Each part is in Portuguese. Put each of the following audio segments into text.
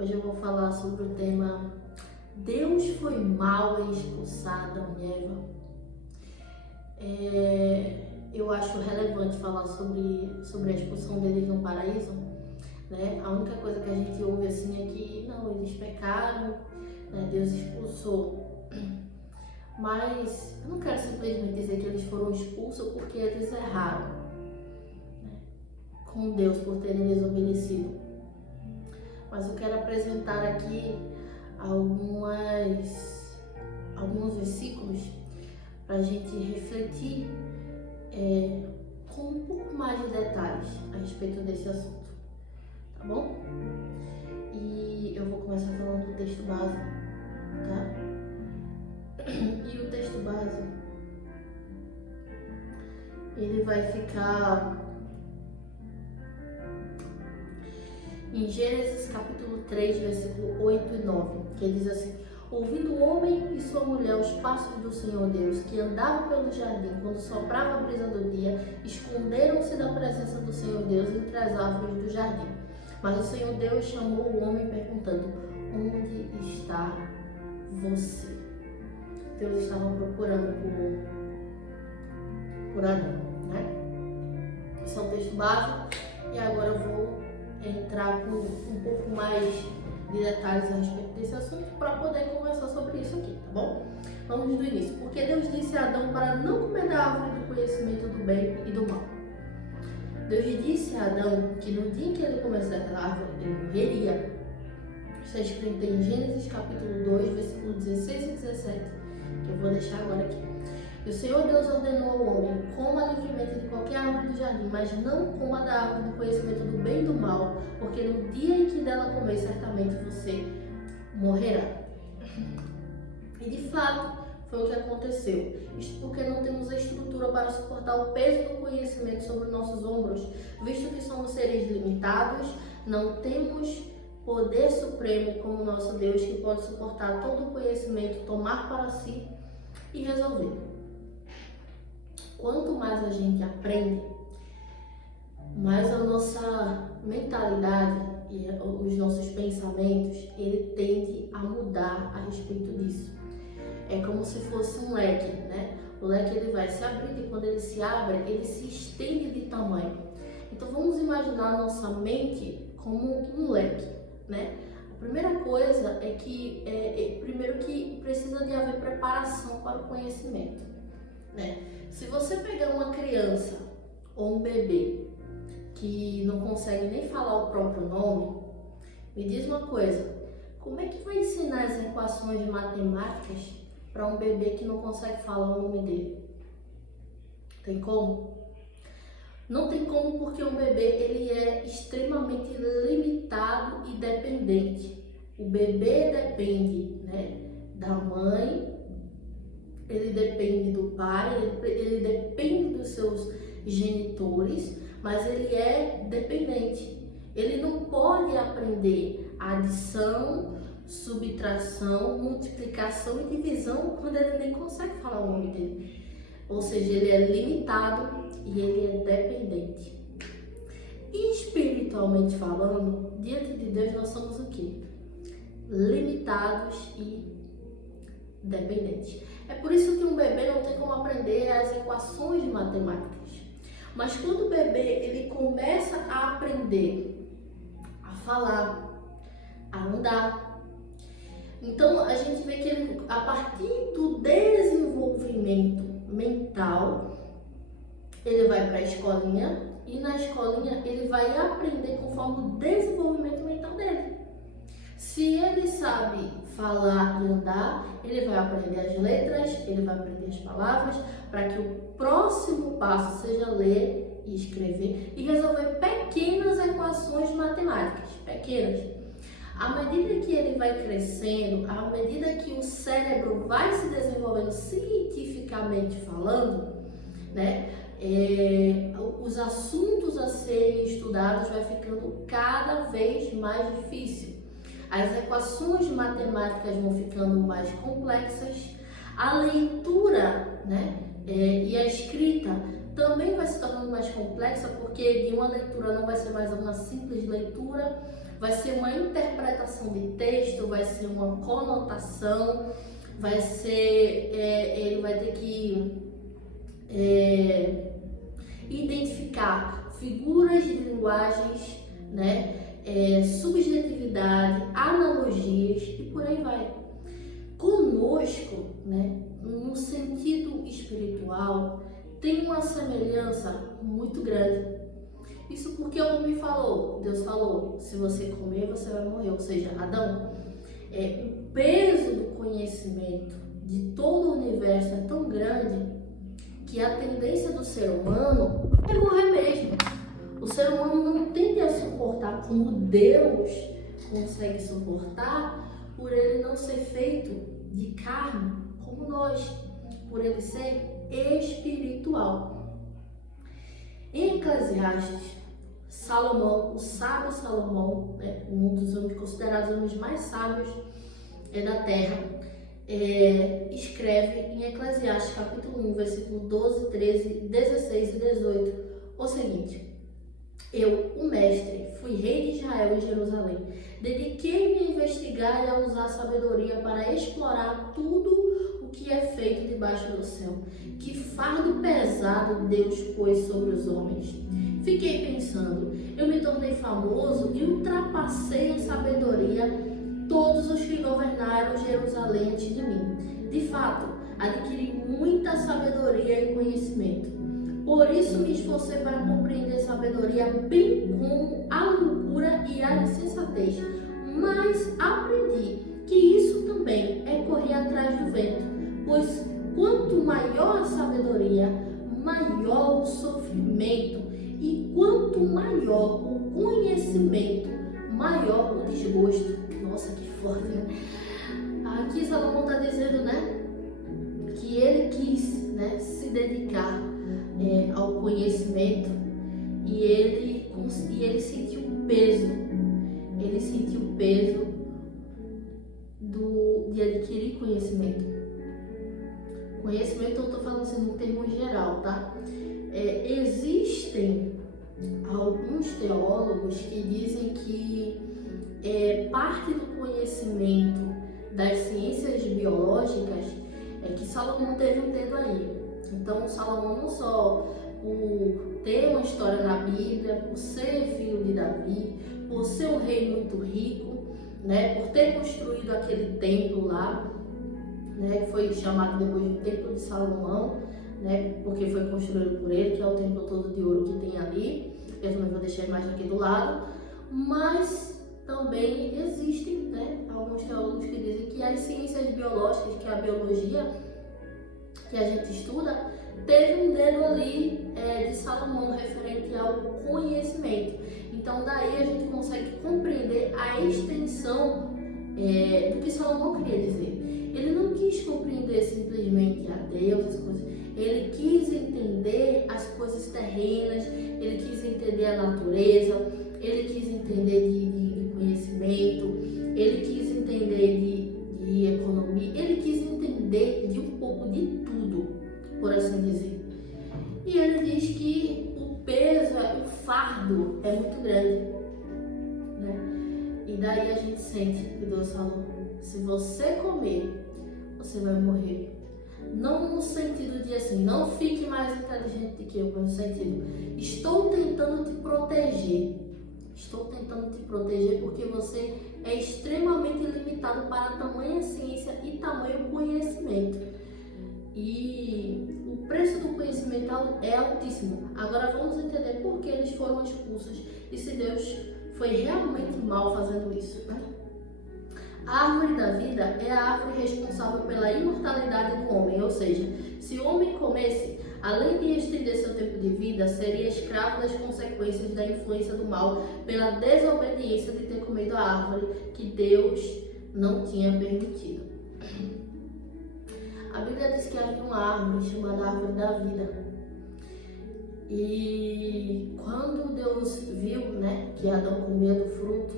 Hoje eu vou falar sobre o tema Deus foi mal em expulsar Adão e Eva. Eu acho relevante falar sobre a expulsão deles no paraíso, né? A única coisa que a gente ouve assim é que não, eles pecaram, né? Deus expulsou. Mas eu não quero simplesmente dizer que eles foram expulsos porque eles erraram, né, com Deus por terem desobedecido. Mas eu quero apresentar aqui alguns versículos para a gente refletir com um pouco mais de detalhes a respeito desse assunto, tá bom? E eu vou começar falando do texto base, tá? E o texto base, ele vai ficar em Gênesis capítulo 3, versículo 8 e 9, que diz assim: ouvindo o homem e sua mulher os passos do Senhor Deus, que andavam pelo jardim, quando soprava a brisa do dia, esconderam-se da presença do Senhor Deus entre as árvores do jardim. Mas o Senhor Deus chamou o homem perguntando: onde está você? Deus estava procurando por Adão, né? Esse é o texto básico e agora eu vou entrar com um pouco mais de detalhes a respeito desse assunto para poder conversar sobre isso aqui, tá bom? Vamos do início. Porque Deus disse a Adão para não comer da árvore do conhecimento do bem e do mal. Deus disse a Adão que no dia em que ele comesse daquela árvore, ele morreria. Está escrito em Gênesis capítulo 2, versículo 16 e 17, que eu vou deixar agora aqui. E o Senhor Deus ordenou ao homem: coma livremente de qualquer árvore do jardim, mas não coma da árvore do conhecimento do bem e do mal, porque no dia em que dela comer, certamente você morrerá. E de fato, foi o que aconteceu. Isto porque não temos a estrutura para suportar o peso do conhecimento sobre nossos ombros, visto que somos seres limitados, não temos poder supremo como nosso Deus, que pode suportar todo o conhecimento, tomar para si e resolver. Quanto mais a gente aprende, mais a nossa mentalidade e os nossos pensamentos, ele tende a mudar a respeito disso. É como se fosse um leque, né? O leque ele vai se abrir e quando ele se abre, ele se estende de tamanho. Então vamos imaginar a nossa mente como um leque, né? A primeira coisa é que primeiro que precisa de haver preparação para o conhecimento, né? Se você pegar uma criança ou um bebê que não consegue nem falar o próprio nome, me diz uma coisa: como é que vai ensinar as equações matemáticas para um bebê que não consegue falar o nome dele? Tem como? Não tem como, porque o bebê ele é extremamente limitado e dependente. O bebê depende, né, da mãe, ele depende do pai, ele depende dos seus genitores, mas ele é dependente. Ele não pode aprender adição, subtração, multiplicação e divisão quando ele nem consegue falar o nome dele. Ou seja, ele é limitado e ele é dependente. E espiritualmente falando, diante de Deus nós somos o quê? Limitados e dependentes. É por isso que um bebê não tem como aprender as equações matemáticas. Mas quando o bebê ele começa a aprender a falar, a andar, então a gente vê que ele, a partir do desenvolvimento mental, ele vai para a escolinha e na escolinha ele vai aprender conforme o desenvolvimento mental dele. Se ele sabe falar e andar, ele vai aprender as letras, ele vai aprender as palavras, para que o próximo passo seja ler e escrever e resolver pequenas equações matemáticas, pequenas. À medida que ele vai crescendo, à medida que o cérebro vai se desenvolvendo cientificamente falando, né, os assuntos a serem estudados vai ficando cada vez mais difícil. As equações matemáticas vão ficando mais complexas, a leitura, né, e a escrita também vai se tornando mais complexa, porque de uma leitura não vai ser mais uma simples leitura, vai ser uma interpretação de texto, vai ser uma conotação, vai ser, ele vai ter que identificar figuras de linguagens, né? Subjetividade, analogias e por aí vai. Conosco, né, no sentido espiritual, tem uma semelhança muito grande. Isso porque o homem falou, Deus falou, se você comer, você vai morrer. Ou seja, Adão, o peso do conhecimento de todo o universo é tão grande que a tendência do ser humano é morrer mesmo. O ser humano não tende a suportar como Deus consegue suportar, por ele não ser feito de carne como nós, por ele ser espiritual. Em Eclesiastes, Salomão, o sábio Salomão, né, um dos homens considerados homens mais sábios da terra, escreve em Eclesiastes capítulo 1, versículo 12, 13, 16 e 18 o seguinte: eu, o mestre, fui rei de Israel em Jerusalém. Dediquei-me a investigar e a usar sabedoria para explorar tudo o que é feito debaixo do céu. Que fardo pesado Deus pôs sobre os homens. Fiquei pensando, eu me tornei famoso e ultrapassei em sabedoria todos os que governaram Jerusalém antes de mim. De fato, adquiri muita sabedoria e conhecimento. Por isso me esforcei para compreender sabedoria, bem como a loucura e a insensatez. Mas aprendi que isso também é correr atrás do vento, pois quanto maior a sabedoria, maior o sofrimento, e quanto maior o conhecimento, maior o desgosto. Nossa, que forte, né? Aqui Salomão está dizendo, né, que ele quis, né, se dedicar ao conhecimento e ele sentiu o peso, de adquirir conhecimento. Conhecimento eu estou falando assim no termo geral, tá? Existem alguns teólogos que dizem que parte do conhecimento das ciências biológicas é que Salomão teve um dedo aí. Então, Salomão não só por ter uma história na Bíblia, por ser filho de Davi, por ser um rei muito rico, né, por ter construído aquele templo lá, né, que foi chamado depois de Templo de Salomão, né, porque foi construído por ele, que é o templo todo de ouro que tem ali. Eu também vou deixar a imagem aqui do lado. Mas também existem, né, alguns teólogos que dizem que as ciências biológicas, que é a biologia que a gente estuda, teve um dedo ali de Salomão referente ao conhecimento. Então daí a gente consegue compreender a extensão do que Salomão queria dizer. Ele não quis compreender simplesmente a Deus, as coisas. Ele quis entender as coisas terrenas, ele quis entender a natureza, ele quis entender de conhecimento, ele quis entender de economia, ele quis entender de um pouco de tudo, por assim dizer. E ele diz que o peso, o fardo é muito grande, né? E daí a gente sente que Deus falou: se você comer, você vai morrer. Não no sentido de assim, não fique mais inteligente do que eu, mas no sentido, estou tentando te proteger. Estou tentando te proteger porque você é extremamente limitado para tamanha ciência e tamanho conhecimento. E o preço do conhecimento é altíssimo. Agora vamos entender por que eles foram expulsos e se Deus foi realmente mal fazendo isso, né? A árvore da vida é a árvore responsável pela imortalidade do homem, ou seja, se o homem comesse, além de estender seu tempo de vida, seria escravo das consequências da influência do mal pela desobediência de ter comido a árvore que Deus não tinha permitido. A Bíblia diz que havia uma árvore chamada árvore da vida. E quando Deus viu, né, que Adão comia do fruto,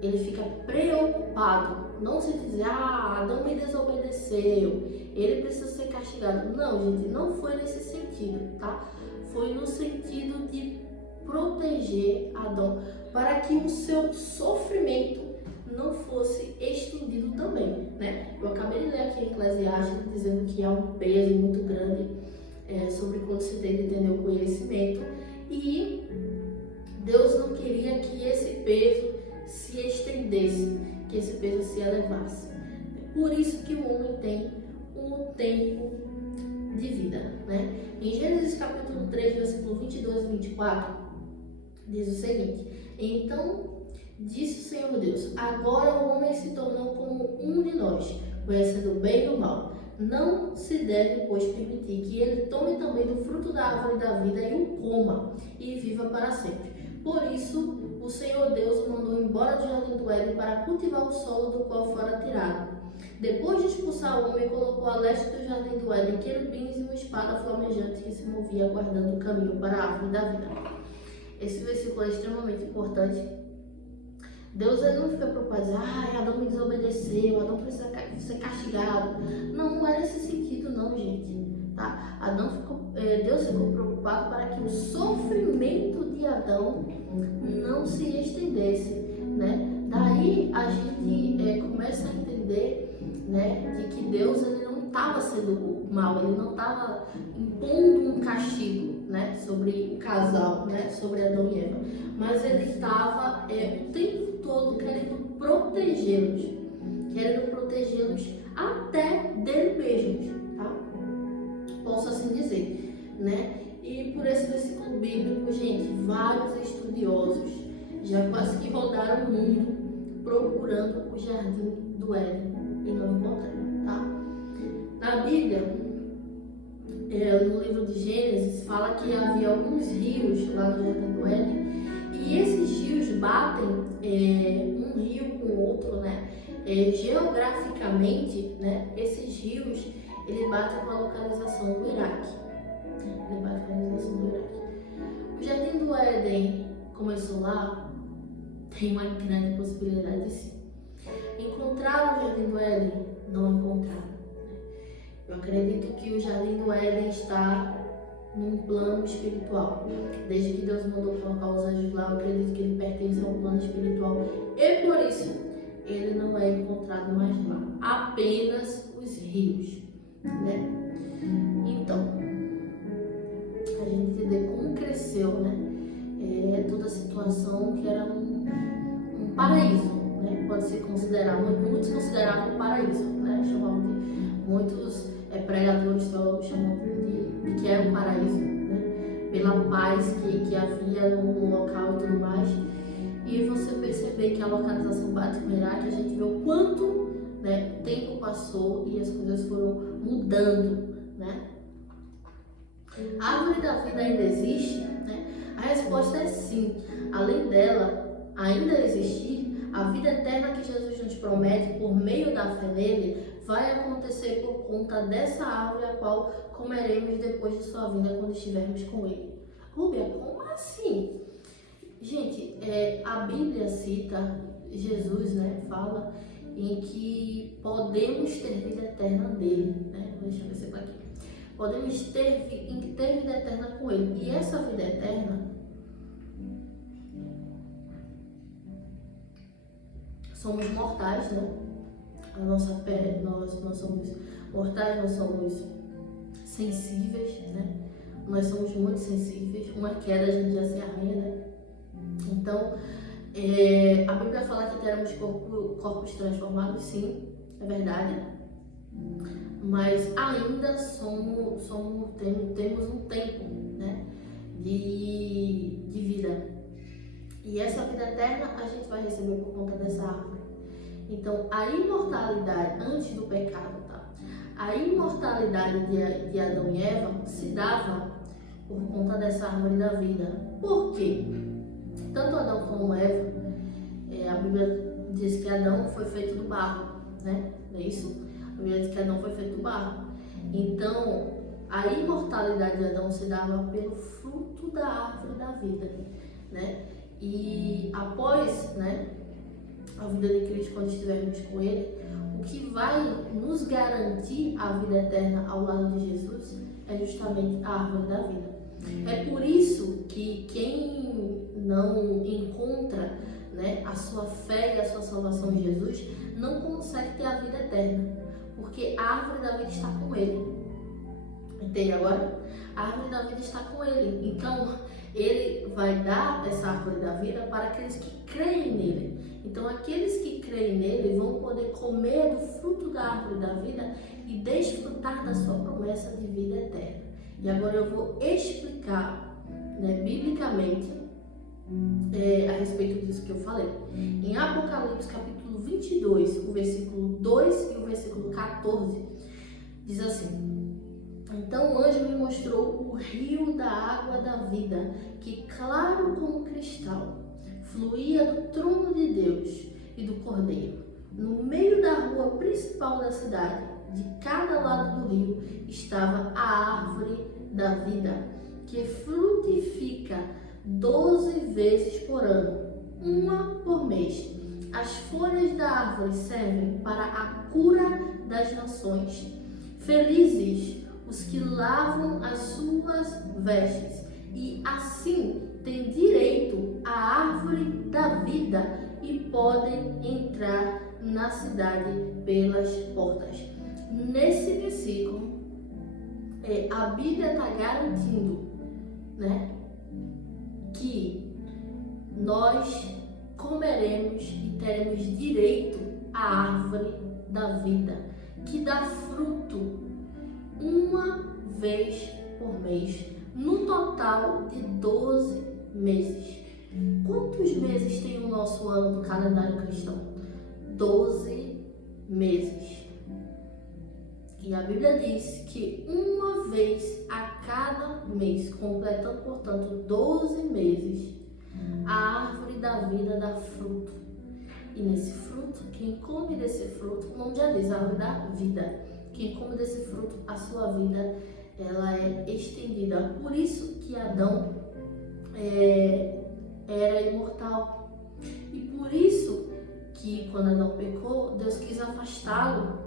ele fica preocupado. Não se dizer, Adão me desobedeceu, ele precisa ser castigado. Não, gente, não foi nesse sentido, tá? Foi no sentido de proteger Adão, para que o seu sofrimento não fosse né? Eu acabei de ler aqui em Eclesiastes dizendo que há um peso muito grande sobre quando se tem de entender o conhecimento, e Deus não queria que esse peso se estendesse, que esse peso se elevasse. É por isso que o homem tem um tempo de vida, né? Em Gênesis capítulo 3, versículo 22 e 24, diz o seguinte: então disse o Senhor Deus: agora o homem se tornou como um de nós, conhecendo o bem e o mal. Não se deve, pois, permitir que ele tome também do fruto da árvore da vida e o coma, e viva para sempre. Por isso, o Senhor Deus o mandou embora do jardim do Éden para cultivar o solo do qual fora tirado. Depois de expulsar o homem, colocou a leste do jardim do Éden querubins e uma espada flamejante que se movia aguardando o caminho para a árvore da vida. Esse versículo é extremamente importante. Deus ele não fica preocupado, Adão me desobedeceu, Adão precisa ser castigado. Não é nesse sentido não, gente. Tá? Deus ficou preocupado para que o sofrimento de Adão não se estendesse, né? Daí a gente começa a entender, né, de que Deus ele não estava sendo mal, ele não estava impondo um castigo, né, sobre o casal, né, sobre Adão e Eva, mas ele estava o tempo todo querendo protegê-los até dele mesmos, tá? Posso assim dizer, né? E por esse versículo bíblico, gente, vários estudiosos já quase que rodaram o mundo procurando o jardim do Éden e não encontraram, tá? Na Bíblia, no livro de Gênesis, fala que havia alguns rios lá no jardim do Éden, e esses rios batem um rio com o outro, né? Geograficamente, né? Esses rios ele bate com a localização do Iraque. O jardim do Éden começou lá, tem uma grande possibilidade de sim. Encontraram o jardim do Éden? Não encontraram. Eu acredito que o jardim do Éden está num plano espiritual. Desde que Deus mandou colocar os anjos lá, eu acredito que ele pertence a um plano espiritual. E por isso, ele não é encontrado mais lá. Apenas os rios, né? Então, a gente entender como cresceu, né? Toda a situação que era um paraíso, né? Pode ser considerado, muitos consideravam um paraíso, né? Chamavam de, muitos pregadores teólogos chamam de que era um paraíso, né? Pela paz que havia no local e tudo mais. E você perceber que a localização bate com o Iraque, a gente vê o quanto, né, o tempo passou e as coisas foram mudando, né? A árvore da vida ainda existe, né? A resposta é sim. Além dela ainda existir, a vida eterna que Jesus nos promete por meio da fé nele vai acontecer por conta dessa árvore a qual comeremos depois de sua vinda quando estivermos com ele. Rúbia, como assim? Gente, a Bíblia cita, Jesus, né, fala em que podemos ter vida eterna dele, né? Deixa eu ver se é aqui. Podemos ter vida eterna com ele. E essa vida eterna somos mortais, né? A nossa pele, nós somos mortais, nós somos sensíveis, né? Nós somos muito sensíveis. Uma queda a gente já se arranha, né? Então, a Bíblia fala que teremos corpos transformados, sim, é verdade. Mas ainda temos um tempo, né, de vida. E essa vida eterna a gente vai receber por conta dessa árvore. Então, a imortalidade antes do pecado, tá? A imortalidade de Adão e Eva se dava por conta dessa árvore da vida. Por quê? Tanto Adão como Eva, a Bíblia diz que Adão foi feito do barro, né? Não é isso? A Bíblia diz que Adão foi feito do barro. Então, a imortalidade de Adão se dava pelo fruto da árvore da vida, né? E após, né, a vida de Cristo, quando estivermos com Ele, o que vai nos garantir a vida eterna ao lado de Jesus é justamente a árvore da vida. É por isso que quem não encontra, né, a sua fé e a sua salvação em Jesus, não consegue ter a vida eterna, porque a árvore da vida está com ele. Entende agora? A árvore da vida está com ele. Então, ele vai dar essa árvore da vida para aqueles que creem nele. Então, aqueles que creem nele vão poder comer do fruto da árvore da vida e desfrutar da sua promessa de vida eterna. E agora eu vou explicar, né, biblicamente, a respeito disso que eu falei. Em Apocalipse capítulo 22, o versículo 2 e o versículo 14, diz assim: então o anjo me mostrou o rio da água da vida, que claro como cristal, fluía do trono de Deus e do Cordeiro. No meio da rua principal da cidade, de cada lado do rio, estava a árvore da vida, que frutifica 12 vezes por ano, uma por mês. As folhas da árvore servem para a cura das nações. Felizes os que lavam as suas vestes, e assim têm direito à árvore da vida e podem entrar na cidade pelas portas. Nesse versículo, a Bíblia está garantindo, né, que nós comeremos e teremos direito à árvore da vida, que dá fruto uma vez por mês, no total de 12 meses. Quantos meses tem o nosso ano do calendário cristão? 12 meses. E a Bíblia diz que uma vez a cada mês, completando, portanto, 12 meses, a árvore da vida dá fruto. E nesse fruto, quem come desse fruto, o nome já diz, a árvore da vida. Quem come desse fruto, a sua vida, ela é estendida. Por isso que Adão era imortal. E por isso que quando Adão pecou, Deus quis afastá-lo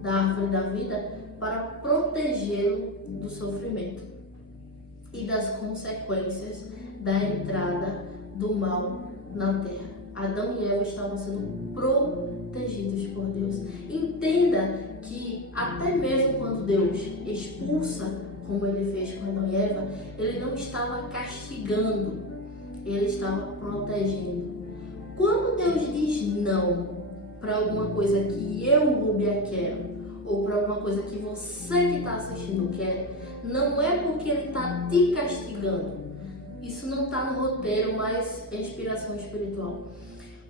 da árvore da vida para protegê-lo do sofrimento e das consequências da entrada do mal na terra. Adão e Eva estavam sendo protegidos por Deus. Entenda que até mesmo quando Deus expulsa, como ele fez com Adão e Eva, ele não estava castigando, ele estava protegendo. Quando Deus diz não para alguma coisa que eu, Rúbia, quero, ou para alguma coisa que você que está assistindo quer, não é porque ele está te castigando. Isso não está no roteiro, mas é inspiração espiritual.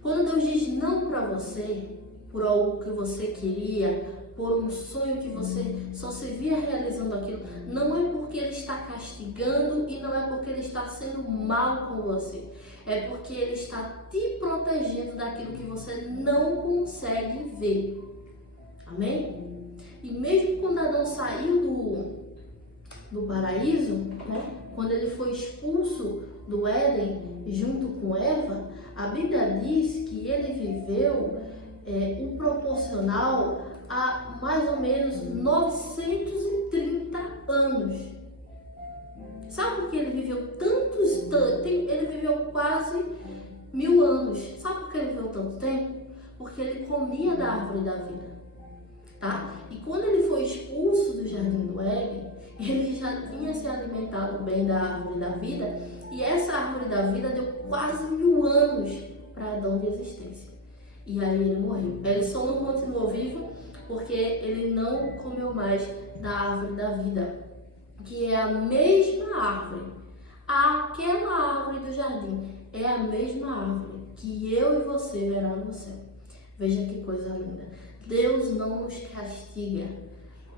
Quando Deus diz não para você, por algo que você queria, por um sonho que você só se via realizando aquilo, não é porque ele está castigando e não é porque ele está sendo mal com você. É porque ele está te protegendo daquilo que você não consegue ver. Amém? E mesmo quando Adão saiu do paraíso, né, quando ele foi expulso do Éden junto com Eva, a Bíblia diz que ele viveu um proporcional a mais ou menos 930 anos. Sabe por que ele viveu ele viveu quase 1000 anos. Sabe por que ele viveu tanto tempo? Porque ele comia da árvore da vida, tá? E quando ele foi expulso do jardim do Éden, ele já tinha se alimentado bem da árvore da vida, e essa árvore da vida deu quase 1000 anos para Adão de existência. E aí ele morreu. Ele só não continuou vivo porque ele não comeu mais da árvore da vida, que é a mesma árvore. Aquela árvore do jardim é a mesma árvore que eu e você verá no céu. Veja que coisa linda. Deus não nos castiga.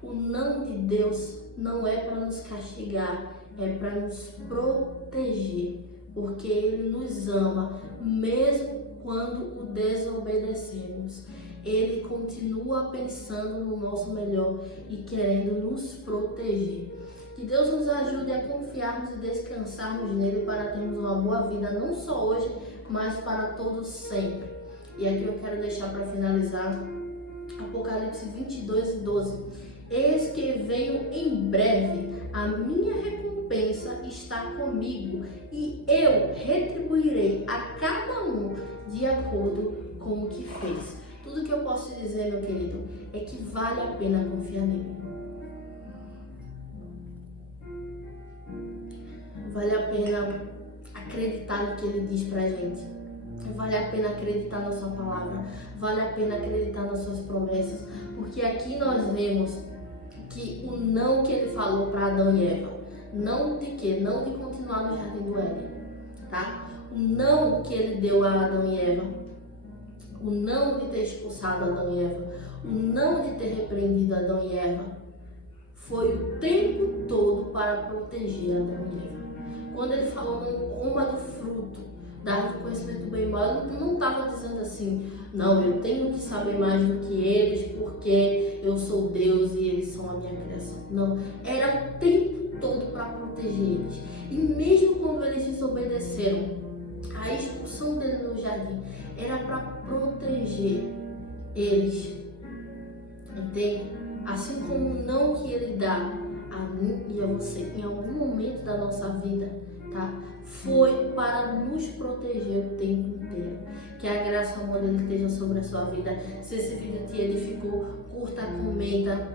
O não de Deus não é para nos castigar, é para nos proteger, porque Ele nos ama, mesmo quando o desobedecemos. Ele continua pensando no nosso melhor e querendo nos proteger. Que Deus nos ajude a confiarmos e descansarmos nele para termos uma boa vida, não só hoje, mas para todos sempre. E aqui eu quero deixar para finalizar Apocalipse 22 e 12. Eis que venho em breve, a minha recompensa está comigo, e eu retribuirei a cada um de acordo com o que fez. Tudo que eu posso dizer, meu querido, é que vale a pena confiar nele. Vale a pena acreditar no que ele diz pra gente. Vale a pena acreditar na sua palavra. Vale a pena acreditar nas suas promessas. Porque aqui nós vemos que o não que ele falou para Adão e Eva, não de quê? Não de continuar no jardim do Éden, tá? O não que ele deu a Adão e Eva, o não de ter expulsado Adão e Eva, o não de ter repreendido Adão e Eva, foi o tempo todo para proteger Adão e Eva. Quando ele falou não coma do fruto da árvore do conhecimento do bem e mal, ele não estava dizendo assim, não, eu tenho que saber mais do que eles porque eu sou Deus e eles são a minha criação. Não, era o tempo todo para proteger eles. E mesmo quando eles desobedeceram, a expulsão dele no jardim era para proteger eles. Entende? Assim como o não que ele dá a mim e a você em algum momento da nossa vida, tá? Foi para nos proteger o tempo inteiro. Que a graça e o amor dele esteja sobre a sua vida. Se esse vídeo te edificou, curta, comenta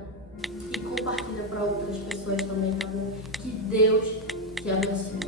e compartilha para outras pessoas também, tá bom? Que Deus te abençoe.